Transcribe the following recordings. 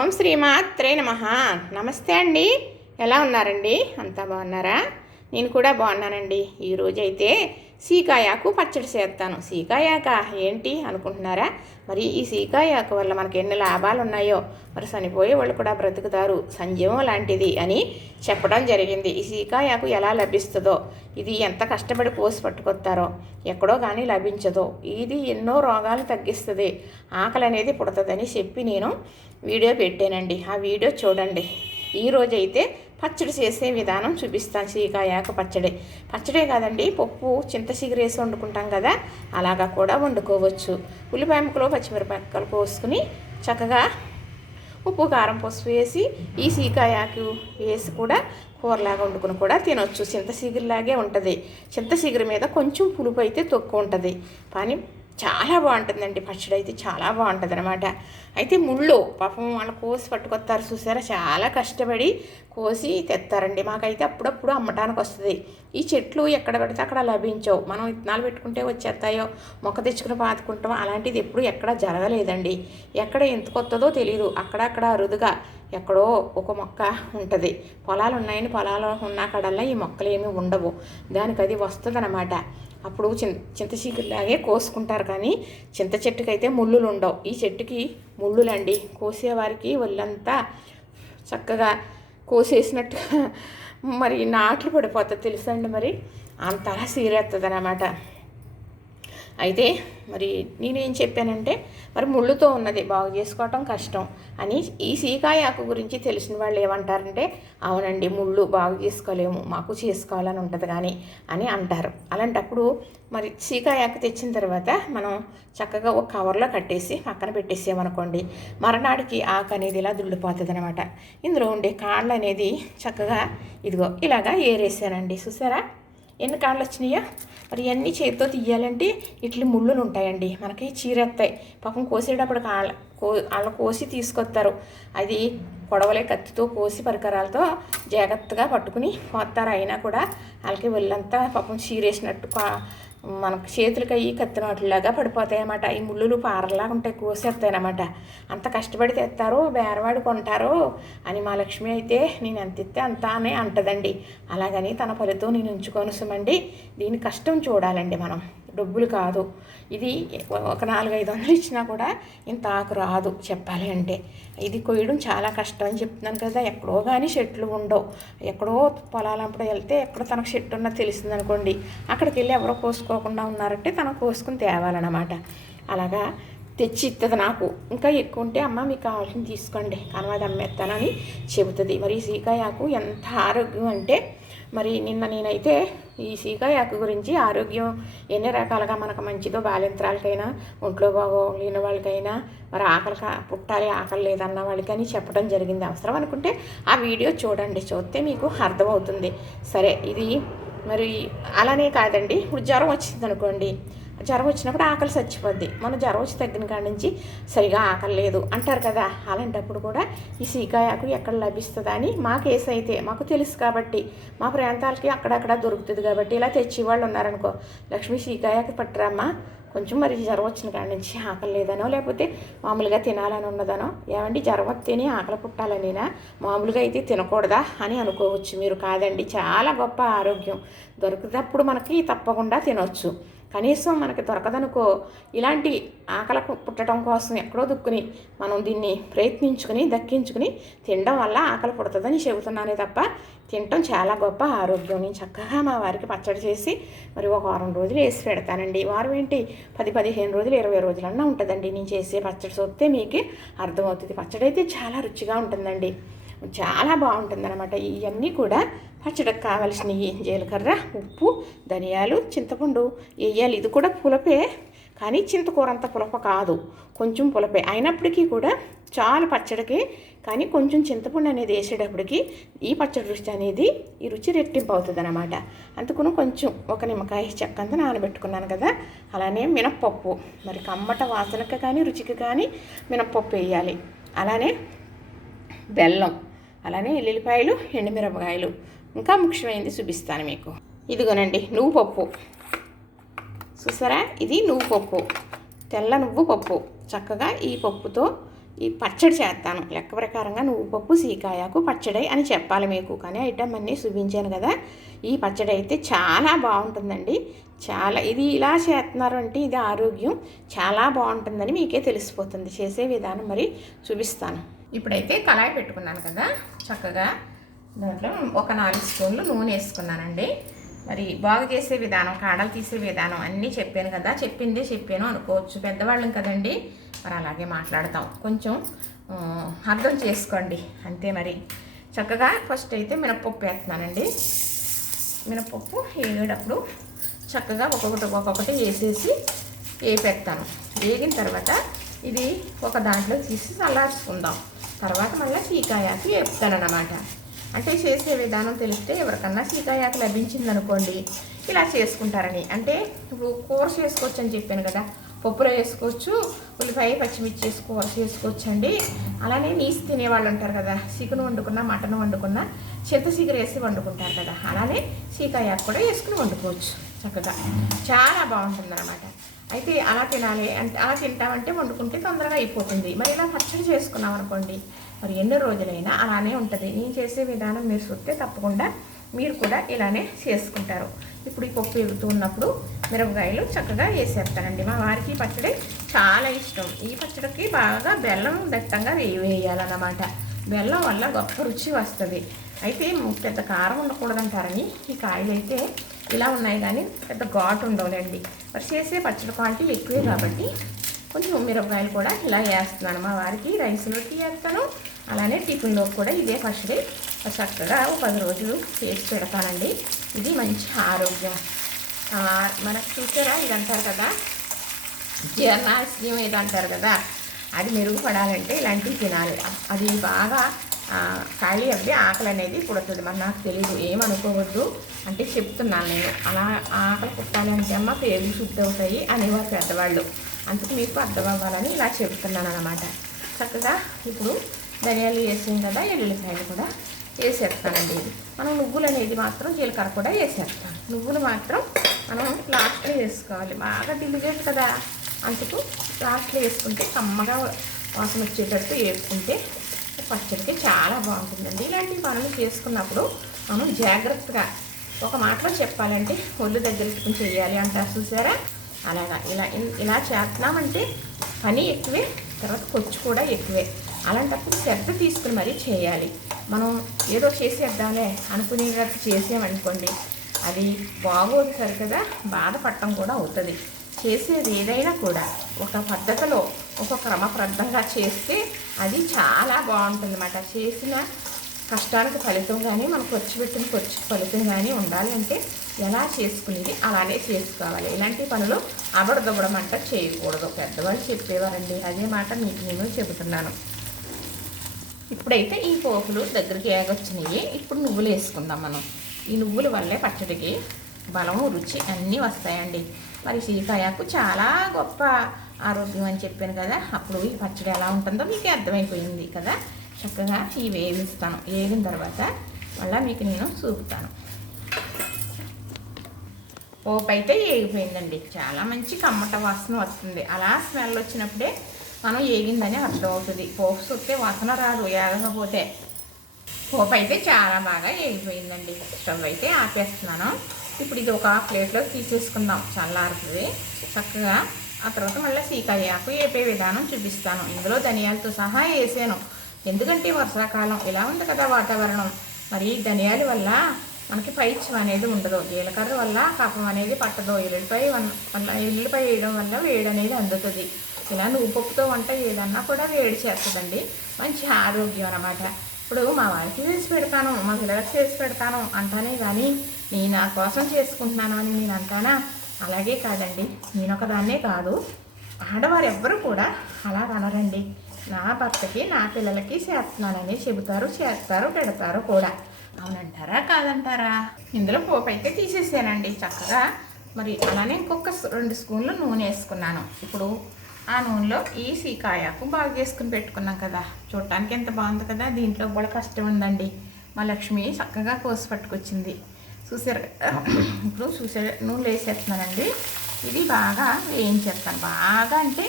ఓం శ్రీమాత్రే నమః. నమస్తే అండి. ఎలా ఉన్నారండి? అంతా బాగున్నారా? నేను కూడా బాగున్నానండి. ఈరోజైతే సీకాయాకు పచ్చడి చేస్తాను. సీకాయాక ఏంటి అనుకుంటున్నారా? మరి ఈ సీకాయాకు వల్ల మనకి ఎన్ని లాభాలు ఉన్నాయో, మరి చనిపోయే వాళ్ళు కూడా బ్రతుకుతారు, సంజీవం లాంటిది అని చెప్పడం జరిగింది. ఈ సీకాయాకు ఎలా లభిస్తుందో, ఇది ఎంత కష్టపడి కోసి పట్టుకొస్తారో ఎక్కడో కానీ లభించదో, ఇది ఎన్నో రోగాలు తగ్గిస్తుంది, ఆకలి అనేది పుడుతుందని చెప్పి నేను వీడియో పెట్టానండి. ఆ వీడియో చూడండి. ఈరోజైతే పచ్చడి చేసే విధానం చూపిస్తాను. సీకాయాకు పచ్చడే కాదండి, పప్పు చింత చిగురేసి వండుకుంటాం కదా, అలాగా కూడా వండుకోవచ్చు. ఉల్లిపాయ ముక్కలు పచ్చిమిరపకాయలు కోసుకుని చక్కగా ఉప్పు కారం పసుపు వేసి ఈ సీకాయాకు వేసి కూడా కూరలాగా వండుకుని కూడా తినొచ్చు. చింత చిగురులాగే ఉంటుంది. చింత చిగురు మీద కొంచెం పులుపు అయితే తక్కువ ఉంటుంది, కానీ చాలా బాగుంటుందండి. పచ్చడి అయితే చాలా బాగుంటుంది అనమాట. అయితే ముళ్ళు పాపం వాళ్ళు కోసి పట్టుకొస్తారు చూసారా, చాలా కష్టపడి కోసి తెస్తారండి. మాకైతే అప్పుడప్పుడు అమ్మటానికి వస్తుంది. ఈ చెట్లు ఎక్కడ పెడితే అక్కడ లభించవు. మనం విత్తనాలు పెట్టుకుంటే వచ్చేస్తాయో, మొక్క తెచ్చుకుని పాతుకుంటాం, అలాంటిది ఎప్పుడు ఎక్కడ జరగలేదండి. ఎక్కడ ఎంత కొత్తదో తెలియదు. అక్కడక్కడ అరుదుగా ఎక్కడో ఒక మొక్క ఉంటుంది. పొలాలు ఉన్నాయని పొలాలు ఉన్న కడల్లా ఈ మొక్కలు ఏమీ ఉండవు. దానికి అది వస్తుంది అనమాట. అప్పుడు చింత చీకులాగే కోసుకుంటారు, కానీ చింత చెట్టుకి అయితే ముళ్ళులు ఉండవు. ఈ చెట్టుకి ముళ్ళులండి. కోసేవారికి ఒళ్ళంతా చక్కగా కోసేసినట్టు మరి నాట్లు పడిపోతుంది తెలుసండి. మరి అంతలా సీరేస్తుంది అన్నమాట. అయితే మరి నేనేం చెప్పానంటే, మరి ముళ్ళుతో ఉన్నది బాగు చేసుకోవటం కష్టం అని ఈ సీకాయాకు గురించి తెలిసిన వాళ్ళు ఏమంటారంటే, అవునండి ముళ్ళు బాగు చేసుకోలేము, మాకు చేసుకోవాలని ఉంటుంది కానీ అని అంటారు. అలాంటప్పుడు మరి సీకాయాకు తెచ్చిన తర్వాత మనం చక్కగా ఒక కవర్లో కట్టేసి పక్కన పెట్టేసామనుకోండి, మరనాడికి ఆకు అనేది ఇలా దుళ్ళిపోతుంది అనమాట. ఇందులో ఉండే కాళ్ళు అనేది చక్కగా ఇదిగో ఇలాగా ఏరేసానండి. చూసారా ఎన్ని కాళ్ళు వచ్చినాయో. మరి ఇవన్నీ చేతితో తీయాలంటే ఇట్లా ముళ్ళులు ఉంటాయండి, మనకి చీరెత్తాయి. పాపం కోసేటప్పుడు వాళ్ళు కోసి తీసుకొస్తారు. అది కొడవలే కత్తితో కోసి పరికరాలతో జాగ్రత్తగా పట్టుకుని పోతారు. అయినా కూడా వాళ్ళకి ఒళ్ళంతా పాపం చీరేసినట్టు మనకు చేతులకి అయ్యి కత్తినట్లాగా పడిపోతాయి అన్నమాట. ఈ ముళ్ళులు పారలాగా ఉంటాయి, కోసేస్తాయి అన్నమాట. అంత కష్టపడి తెస్తారో బేరవాడు కొంటారో అని మా లక్ష్మి అయితే నేను ఎంత ఇస్తే అంత అనే అంటదండి. అలాగని తన ఫలితం నేను ఉంచుకొని సుమండి. దీని కష్టం చూడాలండి మనం, డబ్బులు కాదు. ఇది ఒక 400-500 ఇచ్చినా కూడా ఇంత ఆకు రాదు చెప్పాలి అంటే. ఇది కొయ్యడం చాలా కష్టం అని చెప్తున్నాను కదా. ఎక్కడో కానీ చెట్లు ఉండవు. ఎక్కడో పొలాలప్పుడు వెళ్తే ఎక్కడో తనకు చెట్టు ఉన్నది తెలిసింది అనుకోండి, అక్కడికి వెళ్ళి ఎవరో కోసుకోకుండా ఉన్నారంటే తనకు కోసుకుని తేవాలన్నమాట. అలాగా తెచ్చి ఇస్తుంది నాకు. ఇంకా ఎక్కువ ఉంటే అమ్మ మీకు కావాల్సింది తీసుకోండి, కానీ అది అమ్మేస్తానని చెబుతుంది. మరి ఈ సీకాయాకు ఎంత ఆరోగ్యం అంటే, మరి నిన్న నేనైతే ఈ సీకాయాకు గురించి ఆరోగ్యం ఎన్ని రకాలుగా మనకు మంచిదో, బాలింత్రాలకైనా ఒంట్లో బాగోలేని వాళ్ళకైనా, మరి ఆకలి పుట్టాలి ఆకలి లేదన్న వాళ్ళకని చెప్పడం జరిగింది. అవసరం అనుకుంటే ఆ వీడియో చూడండి, చూస్తే మీకు అర్థమవుతుంది. సరే, ఇది మరి అలానే కాదండి. ఇప్పుడు జ్వరం వచ్చింది అనుకోండి, జ్వరం వచ్చినప్పుడు ఆకలి చచ్చిపోద్ది. మన జ్వరం వచ్చి తగ్గిన కాడి నుంచి సరిగా ఆకలి లేదు అంటారు కదా. అలాంటప్పుడు కూడా ఈ సీకాయాకు ఎక్కడ లభిస్తుందా అని మా కేసు అయితే మాకు తెలుసు కాబట్టి, మా ప్రాంతాలకి అక్కడక్కడ దొరుకుతుంది కాబట్టి ఇలా తెచ్చేవాళ్ళు ఉన్నారనుకో, లక్ష్మి సీకాయాకు పట్టురామ్మా, కొంచెం మరి జ్వరం వచ్చిన కాడి నుంచి ఆకలి లేదనో, లేకపోతే మామూలుగా తినాలని ఉన్నదనో, ఏమండి జ్వరం వస్తేనే ఆకలి పుట్టాలనేనా, మామూలుగా అయితే తినకూడదా అని అనుకోవచ్చు మీరు. కాదండి, చాలా గొప్ప ఆరోగ్యం. దొరికినప్పుడు మనకి తప్పకుండా తినవచ్చు. కనీసం మనకి దొరకదనుకో, ఇలాంటి ఆకలి పుట్టడం కోసం ఎక్కడో దుక్కుని మనం దీన్ని ప్రయత్నించుకుని దక్కించుకుని తినడం వల్ల ఆకలి పుడుతుందని చెబుతున్నానే తప్ప, తినటం చాలా గొప్ప ఆరోగ్యం. నేను చక్కగా మా వారికి పచ్చడి చేసి మరి ఒక 4 రోజులు వేసి పెడతానండి. వారం ఏంటి 10-15 రోజులు 20 రోజులన్నా ఉంటుందండి నేను చేసే పచ్చడి. చూస్తే మీకు అర్థమవుతుంది. పచ్చడి అయితే చాలా రుచిగా ఉంటుందండి, చాలా బాగుంటుంది అనమాట. ఇవన్నీ కూడా పచ్చడికి కావలసినవి జీలకర్ర, ఉప్పు, ధనియాలు, చింతపండు వేయాలి. ఇది కూడా పులపే, కానీ చింతకూర అంత పులప కాదు, కొంచెం పులపే అయినప్పటికీ కూడా చాలా పచ్చడికి. కానీ కొంచెం చింతపండు అనేది వేసేటప్పటికి ఈ పచ్చడి రుచి అనేది ఈ రుచి రెట్టింపు అవుతుంది అనమాట. అందుకుని కొంచెం ఒక నిమ్మకాయ చెక్కంతా నానబెట్టుకున్నాను కదా. అలానే మినప్పప్పు, మరి కమ్మట వాసనకి కానీ రుచికి కానీ మినప్పప్పు వేయాలి. అలానే బెల్లం, అలానే ఎల్లుల్లిపాయలు, ఎండుమిరపకాయలు, ఇంకా ముఖ్యమైనది చూపిస్తాను మీకు. ఇదిగోనండి నువ్వు పప్పు, చూసారా, ఇది నువ్వు పప్పు, తెల్ల నువ్వు పప్పు. చక్కగా ఈ పప్పుతో ఈ పచ్చడి చేస్తాను. లెక్క ప్రకారంగా నువ్వు పప్పు సీకాయాకు పచ్చడి అని చెప్పాలి మీకు, కానీ ఐటమ్ అన్నీ చూపించాను కదా. ఈ పచ్చడి అయితే చాలా బాగుంటుందండి. చాలా ఇది ఇలా చేస్తున్నారు అంటే ఇది ఆరోగ్యం చాలా బాగుంటుందని మీకే తెలిసిపోతుంది. చేసే విధానం మరి చూపిస్తాను. ఇప్పుడైతే కళాయి పెట్టుకున్నాను కదా, చక్కగా దాంట్లో ఒక 4 స్పూన్లు నూనె వేసుకున్నానండి. మరి బాగు చేసే విధానం, కాడలు తీసే విధానం అన్నీ చెప్పాను కదా, చెప్పిందే చెప్పాను అనుకోవచ్చు, పెద్దవాళ్ళం కదండి, మరి అలాగే మాట్లాడతాం, కొంచెం అర్థం చేసుకోండి అంతే. మరి చక్కగా ఫస్ట్ అయితే మినపప్పు వేస్తున్నానండి. మినపప్పు వేగేటప్పుడు చక్కగా ఒక్కొక్కటి వేసేసి వేపేస్తాను. వేగిన తర్వాత ఇది ఒక దాంట్లో తీసి చల్లార్చుకుందాం. తర్వాత మళ్ళీ సీకాయాకు వేపుతాను అన్నమాట. అంటే చేసే విధానం తెలిస్తే ఎవరికన్నా సీకాయాకు లభించిందనుకోండి ఇలా చేసుకుంటారని. అంటే ఇప్పుడు కూర చేసుకోవచ్చు అని చెప్పాను కదా, పప్పులో వేసుకోవచ్చు, ఉల్లిపాయ పచ్చిమిర్చి వేసి కూర చేసుకోవచ్చు అండి. అలానే నీసు తినేవాళ్ళు ఉంటారు కదా, చికెన్ వండుకున్నా మటన్ వండుకున్నా చింతచిగురు వేసి వండుకుంటారు కదా, అలానే సీకాయాకు కూడా వేసుకుని వండుకోవచ్చు చక్కగా, చాలా బాగుంటుంది అన్నమాట. అయితే అలా తినాలి అంటే అలా తింటామంటే వండుకుంటే తొందరగా అయిపోతుంది. మరి ఇలా పచ్చడి చేసుకున్నాం అనుకోండి మరి ఎన్ని రోజులైనా అలానే ఉంటుంది. నేను చేసే విధానం మీరు చూస్తే తప్పకుండా మీరు కూడా ఇలానే చేసుకుంటారు. ఇప్పుడు ఈ పప్పు ఎగుతూ ఉన్నప్పుడు మిరపకాయలు చక్కగా వేసేస్తానండి. మా వారికి పచ్చడి చాలా ఇష్టం. ఈ పచ్చడికి బాగా బెల్లం దట్టంగా వేయాలన్నమాట. బెల్లం వల్ల గొప్ప రుచి వస్తుంది. అయితే పెద్ద కారం ఉండకూడదంటారని ఈ కాయలు అయితే ఇలా ఉన్నాయి, కానీ పెద్ద ఘాటు ఉండవులేండి. మరి చేసే పచ్చడి క్వాంటిటీ ఎక్కువే కాబట్టి కొంచెం మిరపకాయలు కూడా ఇలా వేస్తున్నాను. మా వారికి రైస్లోకి వేస్తాను, అలానే టిఫిన్లోకి కూడా ఇదే పచ్చడి చక్కగా 10 రోజులు చేసి పెడతానండి. ఇది మంచి ఆరోగ్యం. మనకు చూసారా, ఇది అంటారు కదా జీర్ణాశయం ఏదో అంటారు కదా, అది మెరుగుపడాలంటే ఇలాంటివి తినాలి. అది బాగా ఖాళీ అవ్వి ఆకలి అనేది పుడుతుంది. మరి నాకు తెలియదు, ఏమనుకోవద్దు అంటే చెప్తున్నాను నేను. అలా ఆకలి పుట్టాలి అంటే అమ్మ పేర్లు శుద్ధి అవుతాయి అనేవారు పెద్దవాళ్ళు, అందుకు మీకు అర్థం అవ్వాలని ఇలా చెప్తున్నాను అన్నమాట. చక్కగా ఇప్పుడు ధనియాలు వేసాం కదా, ఎల్లుల్లిపాయలు కూడా వేసేస్తానండి. మనం నువ్వులు అనేది మాత్రం జీలకర్ర కూడా వేసేస్తాం. నువ్వులు మాత్రం మనం లాస్ట్లో వేసుకోవాలి, బాగా దిలిగేది కదా, అందుకు లాస్ట్లో వేసుకుంటే కమ్మగా వాసన వచ్చేటట్టు వేసుకుంటే పచ్చడికి చాలా బాగుంటుందండి. ఇలాంటి పనులు చేసుకున్నప్పుడు మనం జాగ్రత్తగా, ఒక మాటలో చెప్పాలంటే ఒళ్ళు దగ్గరికి చేయాలి అంటారు చూసారా, అలాగా ఇలా చేస్తున్నామంటే పని ఎక్కువే, తర్వాత ఖర్చు కూడా ఎక్కువే. అలాంటప్పుడు శ్రద్ధ తీసుకుని మరీ చేయాలి. మనం ఏదో చేసేద్దాంలే అనుకునేటట్టు చేసామనుకోండి అది బాగోదు సరికదా, బాధపడటం కూడా అవుతుంది. చేసేది ఏదైనా కూడా ఒక పద్ధతిలో ఒక క్రమబద్ధంగా చేస్తే అది చాలా బాగుంటుంది అన్నమాట. చేసిన కష్టానికి ఫలితం కానీ మనకు పెట్టిన ఫలితం కానీ ఉండాలి అంటే ఎలా చేసుకునేది అలానే చేసుకోవాలి. ఇలాంటి పనులు అబడదొబ్బడం అంట చేయకూడదు, పెద్దవాళ్ళు చెప్పేవారండి. అదే మాట మీకు నేను చెబుతున్నాను. ఇప్పుడైతే ఈ పోపులు దగ్గరికి ఏగొచ్చినాయి. ఇప్పుడు నువ్వులు వేసుకుందాం మనం. ఈ నువ్వుల వల్లే పచ్చడికి బలము రుచి అన్నీ వస్తాయండి. మరి సీకాయాకు చాలా గొప్ప ఆరోగ్యం అని చెప్పాను కదా, అప్పుడు ఈ పచ్చడి ఎలా ఉంటుందో మీకు అర్థమైపోయింది కదా. చక్కగా ఈ వేగిస్తాను. వేగిన తర్వాత మళ్ళీ మీకు నేను చూపుతాను. పోపు అయితే వేగిపోయిందండి, చాలా మంచి కమ్మట వాసన వస్తుంది. అలా స్మెల్ వచ్చినప్పుడే మనం వేగిందని అర్థమవుతుంది. పోపు చూస్తే వాసన రాదు వేగకపోతే. పోపు అయితే చాలా బాగా వేగిపోయిందండి. స్టవ్ అయితే ఆపేస్తున్నాను. ఇప్పుడు ఇది ఒక ప్లేట్లో తీసేసుకుందాం, చల్లారుతుంది చక్కగా. ఆ తర్వాత మళ్ళీ సీకాయాకు వేపే విధానం చూపిస్తాను. ఇందులో ధనియాలతో సహా వేసాను, ఎందుకంటే వర్షాకాలం ఇలా ఉంది కదా వాతావరణం. మరి ధనియాల వల్ల మనకి పైత్యం అనేది ఉండదు, జీలకర్ర వల్ల కఫం అనేది పట్టదు, ఎల్లుల్లిపాయ వేయడం వల్ల వేడి అనేది అందుతుంది. ఇలా నువ్వుపప్పుతో వంట ఏదన్నా కూడా వేడి చేస్తుందండి, మంచి ఆరోగ్యం అన్నమాట. ఇప్పుడు మా వారికి చేసి పెడతాను, మా పిల్లలకు చేసి పెడతాను అంటానే కానీ నేను నా కోసం చేసుకుంటున్నాను అని నేను అంటానా? అలాగే కాదండి, నేను ఒకదాన్నే కాదు, ఆడవారు ఎవ్వరూ కూడా అలా అనరండి. నా భర్తకి నా పిల్లలకి చేస్తున్నానని చెబుతారు, చేస్తారు, పెడతారు కూడా. అవునంటారా కాదంటారా? ఇందులో పోపు అయితే తీసేసానండి చక్కగా. మరి అలానే ఇంకొక 2 స్పూన్లు నూనె వేసుకున్నాను. ఇప్పుడు ఆ నూనెలో ఈ సీకాయాకు బాగా చేసుకుని పెట్టుకున్నాం కదా, చూడటానికి ఎంత బాగుంది కదా. దీంట్లో కూడా కష్టం ఉందండి, మా లక్ష్మి చక్కగా కోసి పట్టుకొచ్చింది చూసారు. ఇప్పుడు నూనె వేసేస్తున్నానండి. ఇది బాగా వేయించేస్తాను, బాగా అంటే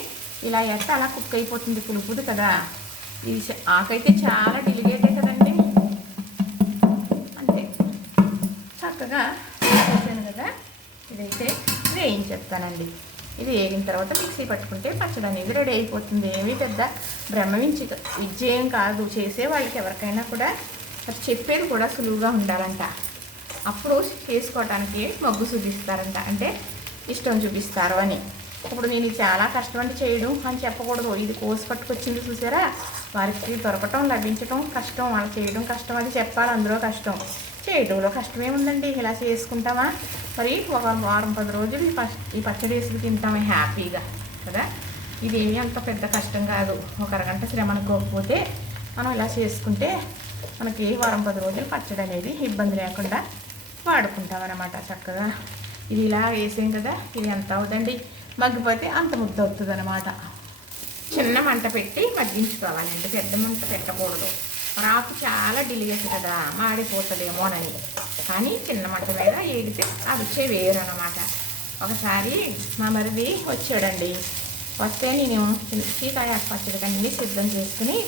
ఇలా వేస్తే అలా కుక్ అయిపోతుంది, పులుపుది కదా. ఇది ఆకైతే చాలా డిలిగేటే కదండి. అంతే, చక్కగా వేసేసాను కదా. ఇదైతే వేయించేస్తానండి. ఇది వేగిన తర్వాత మిక్సీ పట్టుకుంటే పచ్చడి అనేది రెడీ అయిపోతుంది. ఏమీ పెద్ద బ్రహ్మవించి విద్య ఏం కాదు. చేసే వాళ్ళకి ఎవరికైనా కూడా చెప్పేది కూడా సులువుగా ఉండాలంట. అప్పుడు చేసుకోవటానికి మొగ్గు చూపిస్తారంట, అంటే ఇష్టం చూపిస్తారు అని. ఇప్పుడు నేను చాలా కష్టం అంటే చేయడం అని చెప్పకూడదు. ఇది కోసి పట్టుకొచ్చింది చూసారా, వారికి దొరకటం లభించటం కష్టం, వాళ్ళు చేయడం కష్టం, అది చెప్పాలి. అందులో కష్టం, చేయడంలో కష్టమేముందండి. ఇలా చేసుకుంటామా మరి ఒక వారం 10 రోజులు ఈ పచ్చడి వేసుకు తింటామే హ్యాపీగా కదా. ఇదేమీ అంత పెద్ద కష్టం కాదు. ఒక అరగంట శ్రమ అనుకోకపోతే మనం ఇలా చేసుకుంటే మనకి వారం 10 రోజులు పచ్చడి అనేది ఇబ్బంది లేకుండా వాడుకుంటాం అన్నమాట. చక్కగా ఇది ఇలా వేసాం కదా, ఇది ఎంత అవుతుందండి, మగ్గిపోతే అంత ముద్ద అవుతుంది అన్నమాట. చిన్న మంట పెట్టి మగ్గించుకోవాలండి, పెద్ద మంట పెట్టకూడదు. రాకు చాలా డిలిగేట్ కదా, మాడిపోతుందేమోనని. కానీ చిన్న మంట మీద ఏడితే అది వచ్చే వేరు అన్నమాట. ఒకసారి మా మరిది వచ్చాడండి, వస్తే నేను సీకాయ పచ్చడికి అన్నీ సిద్ధం చేసుకుని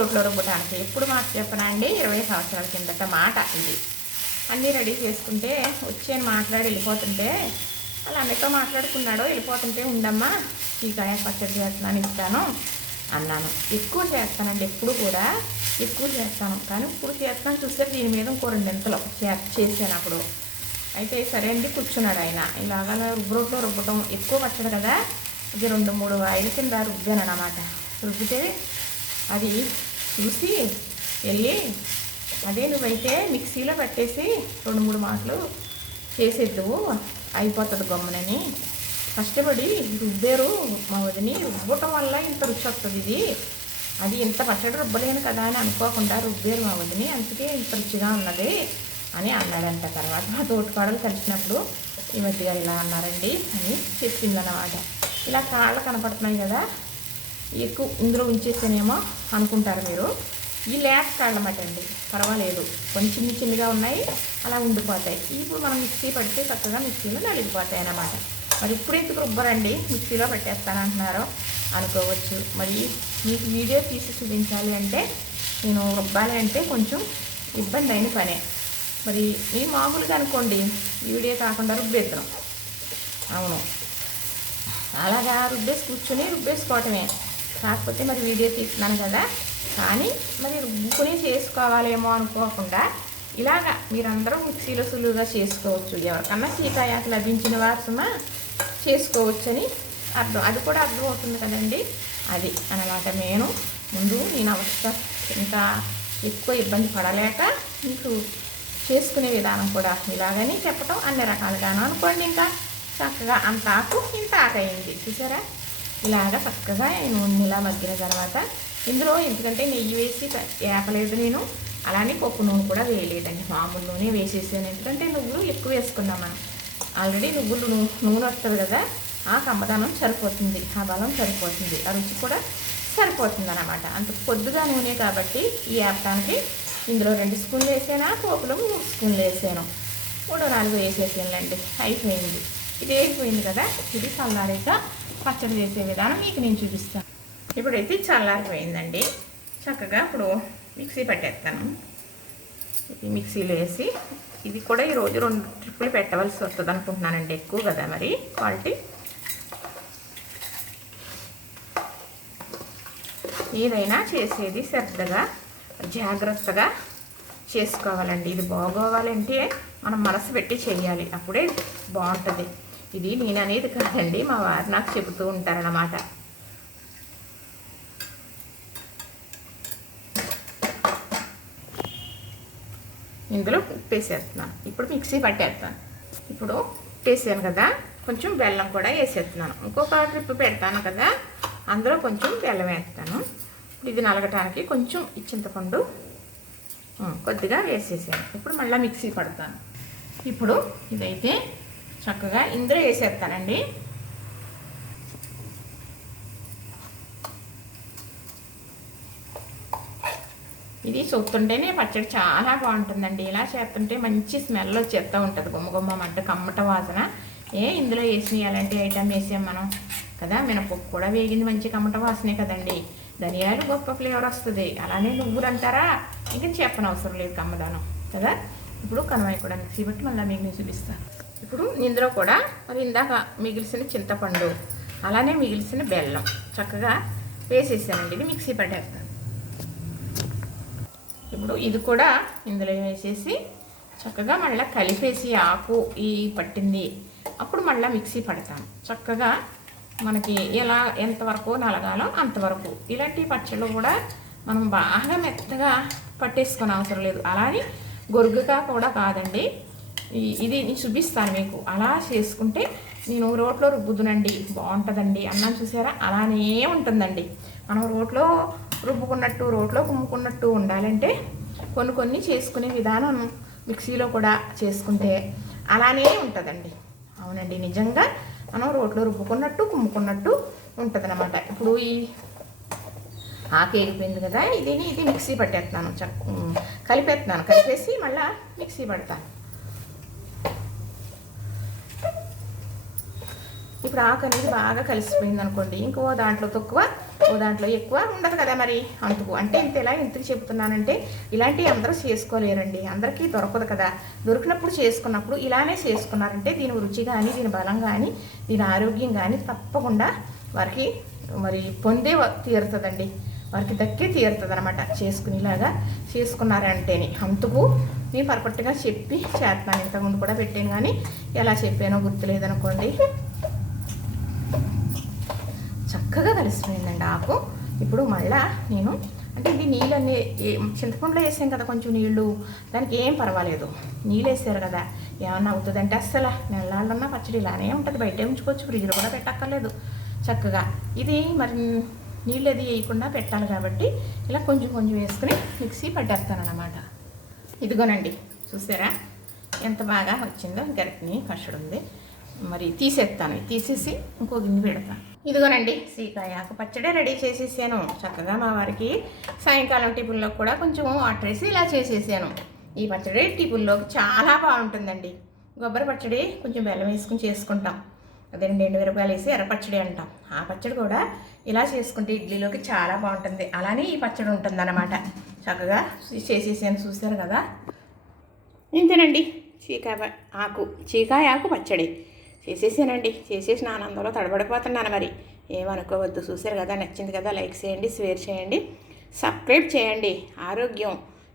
రోట్లో రుబ్బటానికి. ఎప్పుడు మాకు చెప్పనా అండి, 20 సంవత్సరాల కిందట మాట ఇది. అన్నీ రెడీ చేసుకుంటే వచ్చాను, మాట్లాడి వెళ్ళిపోతుంటే అలా అన్నతో మాట్లాడుకున్నాడు. వెళ్ళిపోతుంటే ఉండమ్మా సీకాయ పచ్చడి చేస్తున్నాను, ఇస్తాను అన్నాను. ఎక్కువ చేస్తానండి, ఎప్పుడు కూడా ఎక్కువ చేస్తాను. కానీ ఇప్పుడు చేస్తాను చూస్తే దీని మీద ఇంకో 2 ఇంతలు చేశాను అప్పుడు. అయితే సరే అండి కూర్చున్నాడు ఆయన. ఇలాగా రోట్లో రుబ్బటం ఎక్కువ పచ్చడి కదా, ఇది 2-3 వాయిల కింద రుబ్బాను అన్నమాట. రుబ్బితే అది చూసి వెళ్ళి, అదే నువ్వైతే మిక్సీలో పెట్టేసి 2-3 మాటలు చేసేద్దువు అయిపోతుంది గమ్మునని కష్టపడి రుబ్బారు మా వదిని. రుబ్బటం వల్ల ఇంత రుచి వస్తుంది, ఇది అది ఇంత పచ్చడి రుబ్బలేను కదా అని అనుకోకుండా రుబ్బారు మా వదిని, అందుకే ఇంత రుచిగా ఉన్నది అని అన్నాడంట. తర్వాత మా తోటికోడలు కలిసినప్పుడు ఈ మధ్యగా ఇలా అన్నారండి అని చెప్పిందన్నమాట. ఇలా కాళ్ళు కనపడుతున్నాయి కదా, ఎక్కువ ఇందులో ఉంచేస్తేనేమో అనుకుంటారు మీరు. ఈ లేత కాళ్ళమాట అండి, పర్వాలేదు, కొంచెం చిన్నగా ఉన్నాయి, అలా ఉండిపోతాయి. ఇప్పుడు మనం మిక్సీ పడితే చక్కగా మిక్సీలో నలిగిపోతాయి అన్నమాట. మరి ఇప్పుడు ఎందుకు రుబ్బరండి, మిక్సీలో పెట్టేస్తానంటున్నారో అనుకోవచ్చు. మరి మీకు వీడియో తీసి చూపించాలి అంటే, నేను రుబ్బాలి అంటే కొంచెం ఇబ్బంది అయిన పనే. మరి మీ మామూలుగా అనుకోండి, వీడియో కాకుండా రుబ్బేద్దాం. అవును, అలాగా రుబ్బేసి కూర్చొని రుబ్బేసుకోవటమే. కాకపోతే మరి వీడియో తీస్తున్నాను కదా, కానీ మరి రుబ్బుకుని చేసుకోవాలేమో అనుకోకుండా ఇలాగా మీరందరూ మిక్సీలో సులువుగా చేసుకోవచ్చు. ఎవరికన్నా సీకాయాకు లభించిన వారసుమా చేసుకోవచ్చని అర్థం, అది కూడా అర్థమవుతుంది కదండి. అది అన్నమాట. నేను అవస్థ ఇంకా ఎక్కువ ఇబ్బంది పడలేక మీకు చేసుకునే విధానం కూడా ఇలాగని చెప్పటం, అన్ని రకాలుగాను అనుకోండి. ఇంకా చక్కగా అంత ఆకు ఇంత ఆకు అయింది చూసారా. ఇలాగ చక్కగా నూనె ఇలా మగ్గిన తర్వాత ఇందులో ఎందుకంటే నెయ్యి వేసి ఏపలేదు నేను, అలానే పప్పు నూనె కూడా వేయలేదండి, మామూలు నూనె వేసేసాను. ఎందుకంటే నువ్వులు ఎక్కువ వేసుకున్నాం మనం, ఆల్రెడీ నూనె వస్తుంది కదా, ఆ కమ్మదనం సరిపోతుంది, ఆ బలం సరిపోతుంది, ఆ రుచి కూడా సరిపోతుంది అన్నమాట. అంత కొద్దిగా నూనె కాబట్టి ఈ ఏపటానికి ఇందులో 2 స్పూన్లు వేసాను, పోపులో 3 స్పూన్లు వేసాను, 3-4 వేసేసానులేండి, అయిపోయింది. ఇది వేగిపోయింది కదా, ఇది చల్లారేక పచ్చడి చేసే విధానం మీకు నేను చూపిస్తాను. ఇప్పుడైతే చల్లారిపోయిందండి. చక్కగా ఇప్పుడు మిక్సీ పెట్టేస్తాను. ఇది మిక్సీలో వేసి, ఇది కూడా ఈరోజు 2 ట్రిప్పులు పెట్టవలసి వస్తుంది అనుకుంటున్నానండి, ఎక్కువ కదా మరి క్వాలిటీ. ఏదైనా చేసేది శ్రద్ధగా జాగ్రత్తగా చేసుకోవాలండి. ఇది బాగోవాలంటే మనం మనసు పెట్టి చేయాలి, అప్పుడే బాగుంటుంది. ఇది నేను అనేది కాదండి, మా వారు నాకు చెబుతూ ఉంటారన్నమాట. ఇందులో ఉప్పు వేసేస్తున్నాను. ఇప్పుడు మిక్సీ పట్టేస్తాను. ఇప్పుడు వేసాను కదా, కొంచెం బెల్లం కూడా వేసేస్తున్నాను. ఇంకొక ట్రిప్ పెడతాను కదా, అందులో కొంచెం బెల్లం వేస్తాను. ఇది నలగటానికి కొంచెం చింతపండు కొద్దిగా వేసేసాను. ఇప్పుడు మళ్ళీ మిక్సీ పడతాను. ఇప్పుడు ఇదైతే చక్కగా ఇందులో వేసేస్తానండి. ఇది చూస్తుంటేనే పచ్చడి చాలా బాగుంటుందండి. ఇలా చేస్తుంటే మంచి స్మెల్ వచ్చేస్తూ ఉంటుంది, గుమ్మ గుమ్మమంటే కమ్మట వాసన. ఇందులో వేసినాయి అలాంటి ఐటమ్ వేసాం మనం కదా. మినపప్పు కూడా వేగింది, మంచి కమ్మట వాసనే కదండి. ధనియాలు గొప్ప ఫ్లేవర్ వస్తుంది. అలానే నువ్వులు అంటారా, ఇంకా చెప్పనవసరం లేదు కమ్మదానం కదా. ఇప్పుడు కనవాయి కూడా మిక్సీ బట్టి మళ్ళీ మీకు చూపిస్తాను. ఇప్పుడు ఇందులో కూడా మరి ఇందాక మిగిలిసిన చింతపండు, అలానే మిగిలిసిన బెల్లం చక్కగా వేసేసానండి. ఇది మిక్సీ పట్టేస్తాను. ఇప్పుడు ఇది కూడా ఇందులో వేసేసి చక్కగా మళ్ళీ కలిపేసి ఆకు ఈ పట్టింది అప్పుడు మళ్ళీ మిక్సీ పడతాను. చక్కగా మనకి ఎలా ఎంతవరకు నలగాలో అంతవరకు. ఇలాంటి పచ్చళ్ళు కూడా మనం బాగా మెత్తగా పట్టేసుకునే అవసరం లేదు, అలానే గొరుగుగా కూడా కాదండి. ఇది నేను చూపిస్తాను మీకు. అలా చేసుకుంటే నేను రోట్లో రుబ్బుదునండి, బాగుంటుందండి. అన్నం చూసారా అలానే ఉంటుందండి. మనం రోట్లో రుబ్బుకున్నట్టు రోట్లో కుమ్ముకున్నట్టు ఉండాలంటే కొన్ని చేసుకునే విధానం మిక్సీలో కూడా చేసుకుంటే అలానే ఉంటుందండి. అవునండి, నిజంగా మనం రోట్లో రుబ్బుకున్నట్టు కుమ్ముకున్నట్టు ఉంటుంది అన్నమాట. ఇప్పుడు ఈ ఆకేగిపోయింది కదా, ఇది మిక్సీ పట్టేస్తున్నాను, కలిపేస్తున్నాను. కలిపేసి మళ్ళీ మిక్సీ పడతాను. ఇప్పుడు ఆకు అనేది బాగా కలిసిపోయింది అనుకోండి, ఇంకో దాంట్లో తక్కువ ఓ దాంట్లో ఎక్కువ ఉండదు కదా మరి అందుకు. అంటే ఇంతకు చెబుతున్నానంటే ఇలాంటివి అందరూ చేసుకోలేరండి, అందరికీ దొరకదు కదా. దొరికినప్పుడు చేసుకున్నప్పుడు ఇలానే చేసుకున్నారంటే దీని రుచి కానీ, దీని బలం కానీ, దీని ఆరోగ్యం కానీ తప్పకుండా వారికి మరి పొందే తీరుతుందండి, వారికి దక్కే తీరుతుంది అనమాట. చేసుకునేలాగా చేసుకున్నారంటేనే. అందుకు నేను పర్ఫెక్ట్గా చెప్పి చేస్తాను. ఇంతకుముందు కూడా పెట్టాను కానీ ఎలా చెప్పానో గుర్తులేదనుకోండి. చక్కగా కలిసిపోయిందండి ఆకు. ఇప్పుడు మళ్ళా నేను అంటే ఇది నీళ్ళన్నీ చింతపండులో వేసాం కదా, కొంచెం నీళ్ళు, దానికి ఏం పర్వాలేదు. నీళ్ళు వేసారు కదా, ఏమన్నా అవుతుందంటే అస్సలు నెలలన్నా పచ్చడి ఇలానే ఉంటుంది. బయటే ఉంచుకోవచ్చు, ఫ్రిడ్జ్లో కూడా పెట్టక్కర్లేదు చక్కగా. ఇది మరి నీళ్ళు అది వేయకుండా పెట్టాలి కాబట్టి ఇలా కొంచెం వేసుకుని మిక్సీ పట్టేస్తానన్నమాట. ఇదిగోనండి చూసారా ఎంత బాగా వచ్చిందో. గరిటని పచ్చడి ఉంది, మరి తీసేస్తాను. తీసేసి ఇంకో గిన్నె పెడతాను. ఇదిగోనండి సీకాయ ఆకు పచ్చడి రెడీ చేసేసాను. చక్కగా మా వారికి సాయంకాలం టిఫిన్లో కూడా కొంచెం వాటర్ వేసి ఇలా చేసేసాను. ఈ పచ్చడి టిఫిన్లోకి చాలా బాగుంటుందండి. కొబ్బరి పచ్చడి కొంచెం బెల్లం వేసుకుని చేసుకుంటాం, అదేనండి ఎండుమిరపకాయలు వేసి ఎర్రపచ్చడి అంటాం. ఆ పచ్చడి కూడా ఇలా చేసుకుంటే ఇడ్లీలోకి చాలా బాగుంటుంది. అలానే ఈ పచ్చడి ఉంటుందన్నమాట. చక్కగా చేసేసాను, చూసారు కదా. ఇంతేనండి చీకాయ ఆకు పచ్చడి చేసేసానండి. చేసేసిన ఆనందంలో తడబడిపోతున్నాను. మరి ఏమనుకోవద్దు. చూసారు కదా, నచ్చింది కదా, లైక్ చేయండి, షేర్ చేయండి, సబ్స్క్రైబ్ చేయండి. ఆరోగ్యం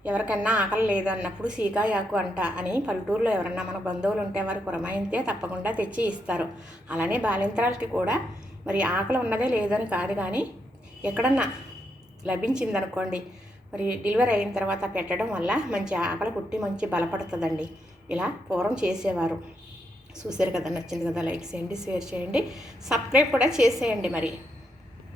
ఎవరికన్నా ఆకలి లేదు అన్నప్పుడు సీకాయ ఆకు అంట అని పల్లెటూరులో ఎవరన్నా మన బంధువులు ఉంటే వారు పురమాయితే తప్పకుండా తెచ్చి ఇస్తారు. అలానే బాలింతరాలకి కూడా మరి ఆకలి ఉన్నదే లేదని కాదు, కానీ ఎక్కడన్నా లభించిందనుకోండి మరి డెలివరీ అయిన తర్వాత పెట్టడం వల్ల మంచి ఆకలి పుట్టి మంచి బలపడుతుందండి. ఇలా పూర్వం చేసేవారు. చూసారు కదా, నచ్చింది కదా, లైక్ చేయండి, షేర్ చేయండి, సబ్స్క్రైబ్ కూడా చేసేయండి మరి.